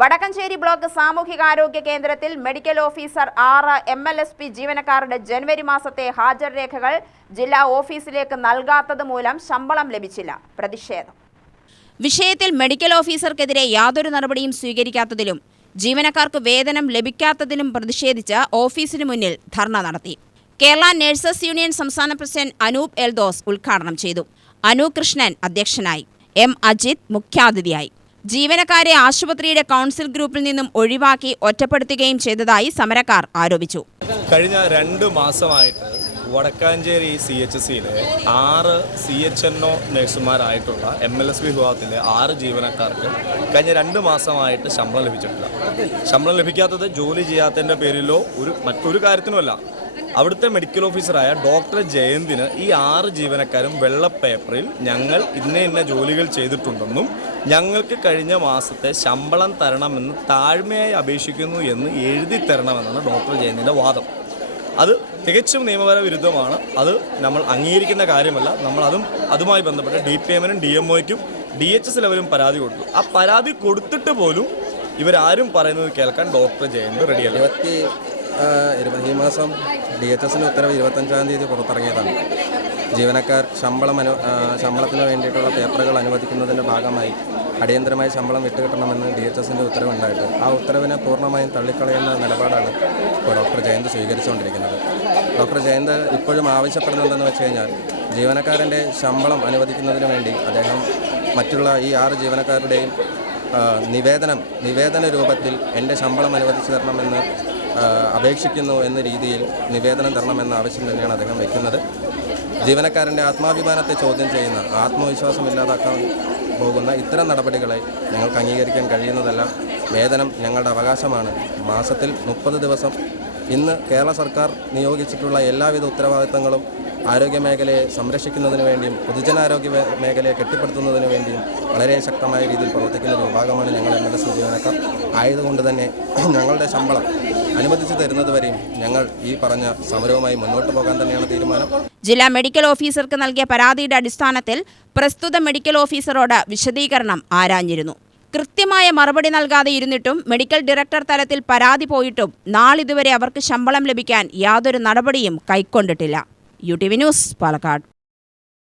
Vadakkanchery block സാമൂഹികാരോഗ്യ കേന്ദ്രത്തിൽ medical officer 6 MLSP ജീവനക്കാരുടെ ജനുവരി മാസത്തെ ഹാജർ രേഖകൾ ജില്ലാ ഓഫീസിലേക്ക് നൽകാത്തത് മൂലം ശമ്പളം ലഭിച്ചില്ല. പ്രതിഷേധം. വിഷയത്തിൽ മെഡിക്കൽ ഓഫീസർക്കെതിരെ യാതൊരു നടപടിയും സ്വീകരിക്കാത്തതിലും ജീവനക്കാർക്ക് വേതനം ലഭിക്കാത്തതിലും പ്രതിഷേധിച്ച് ഓഫീസിന് മുന്നിൽ ധർണ നടത്തി. കേരള നഴ്സസ് യൂണിയൻ സംസ്ഥാന പ്രസിഡന്റ് അനൂപ് എൽദോസ് ഉദ്ഘാടനം ചെയ്തു. അനു കൃഷ്ണൻ അധ്യക്ഷനായി. M. അജിത് മുഖ്യാതിഥിയായി. ജീവനക്കാരെ ആശുപത്രിയുടെ കൗൺസിൽ ഗ്രൂപ്പിൽ നിന്നും ഒഴിവാക്കി ഒറ്റപ്പെടുത്തുകയും ചെയ്തതായി സമരക്കാർ ആരോപിച്ചു. കഴിഞ്ഞ 2 മാസമായിട്ട് വടക്കാഞ്ചേരി CHCയിലെ 6 CHNO നഴ്സുമാരായിട്ടുള്ള MLSP വിഭാഗത്തിലെ 6 ജീവനക്കാർക്ക് കഴിഞ്ഞ 2 മാസമായിട്ട് ശമ്പളം ലഭിച്ചിട്ടില്ല. ശമ്പളം ലഭിക്കാത്തത് ജോലി ചെയ്യാത്തതിൻ്റെ പേരിലോ മറ്റൊരു കാര്യത്തിനുമല്ല. അവിടുത്തെ മെഡിക്കൽ ഓഫീസറായ ഡോക്ടർ ജയന്തിന് ഈ 6 ജീവനക്കാരും വെള്ള പേപ്പറിൽ ഞങ്ങൾ ഇന്ന ജോലികൾ ചെയ്തിട്ടുണ്ടെന്നും ഞങ്ങൾക്ക് കഴിഞ്ഞ മാസത്തെ ശമ്പളം തരണമെന്ന് താഴ്മയായി അപേക്ഷിക്കുന്നു എന്ന് എഴുതി തരണമെന്നാണ് ഡോക്ടർ ജയന്തിൻ്റെ വാദം. അത് തികച്ചും നിയമപര വിരുദ്ധമാണ്. അത് നമ്മൾ അംഗീകരിക്കുന്ന കാര്യമല്ല. നമ്മൾ അതുമായി ബന്ധപ്പെട്ട് DPMനും DMOയ്ക്കും DHS ലെവലും പരാതി കൊടുത്തു. ആ പരാതി കൊടുത്തിട്ട് പോലും ഇവരാരും പറയുന്നത് കേൾക്കാൻ ഡോക്ടർ ജയന്ത് റെഡിയല്ല. ഈ മാസം DHSൻ്റെ ഉത്തരവ് 25-ാം തീയതി പുറത്തിറങ്ങിയതാണ്. ജീവനക്കാർ ശമ്പളത്തിന് വേണ്ടിയിട്ടുള്ള പേപ്പറുകൾ അനുവദിക്കുന്നതിൻ്റെ ഭാഗമായി അടിയന്തരമായി ശമ്പളം വിട്ടുകിട്ടണമെന്ന് DHSൻ്റെ ഉത്തരവുണ്ടായിട്ട് ആ ഉത്തരവിനെ പൂർണ്ണമായും തള്ളിക്കളയുന്ന നിലപാടാണ് ഇപ്പോൾ ഡോക്ടർ ജയന്ത് സ്വീകരിച്ചുകൊണ്ടിരിക്കുന്നത്. ഡോക്ടർ ജയന്ത് ഇപ്പോഴും ആവശ്യപ്പെടുന്നതെന്ന് വെച്ച് കഴിഞ്ഞാൽ ജീവനക്കാരൻ്റെ ശമ്പളം അനുവദിക്കുന്നതിന് വേണ്ടി അദ്ദേഹം മറ്റുള്ള ഈ 6 ജീവനക്കാരുടെയും നിവേദന രൂപത്തിൽ എൻ്റെ ശമ്പളം അനുവദിച്ചു തരണമെന്ന് അപേക്ഷിക്കുന്നു എന്ന രീതിയിൽ നിവേദനം തരണമെന്ന ആവശ്യം തന്നെയാണ് അദ്ദേഹം വയ്ക്കുന്നത്. ജീവനക്കാരൻ്റെ ആത്മാഭിമാനത്തെ ചോദ്യം ചെയ്യുന്ന, ആത്മവിശ്വാസം ഇല്ലാതാക്കാൻ പോകുന്ന ഇത്തരം നടപടികളെ ഞങ്ങൾക്ക് അംഗീകരിക്കാൻ കഴിയുന്നതല്ല. വേതനം ഞങ്ങളുടെ അവകാശമാണ്. മാസത്തിൽ 30 ദിവസം. ഇന്ന് കേരള സർക്കാർ നിയോഗിച്ചിട്ടുള്ള എല്ലാവിധ ഉത്തരവാദിത്തങ്ങളും ആരോഗ്യമേഖലയെ സംരക്ഷിക്കുന്നതിന് വേണ്ടിയും പൊതുജനാരോഗ്യ മേഖലയെ കെട്ടിപ്പടുത്തുന്നതിന് വേണ്ടിയും വളരെ ശക്തമായ രീതിയിൽ പ്രവർത്തിക്കുന്ന ഒരു വിഭാഗമാണ് ഞങ്ങൾ MLSP ജീവനക്കാർ. ആയതുകൊണ്ട് തന്നെ ഞങ്ങളുടെ ശമ്പളം അനുവദിച്ചു തരുന്നതുവരെയും ഞങ്ങൾ ഈ പറഞ്ഞ സമരവുമായി മുന്നോട്ട് പോകാൻ തന്നെയാണ് തീരുമാനം. ജില്ലാ മെഡിക്കൽ ഓഫീസർക്ക് നൽകിയ പരാതിയുടെ അടിസ്ഥാനത്തിൽ പ്രസ്തുത മെഡിക്കൽ ഓഫീസറോട് വിശദീകരണം ആരാഞ്ഞിരുന്നു. കൃത്യമായ മറുപടി നൽകാതെ ഇരുന്നിട്ടും മെഡിക്കൽ ഡയറക്ടർ തലത്തിൽ പരാതി പോയിട്ടും നാളിതുവരെ അവർക്ക് ശമ്പളം ലഭിക്കാൻ യാതൊരു നടപടിയും കൈക്കൊണ്ടിട്ടില്ല. UTV news, Palakkad.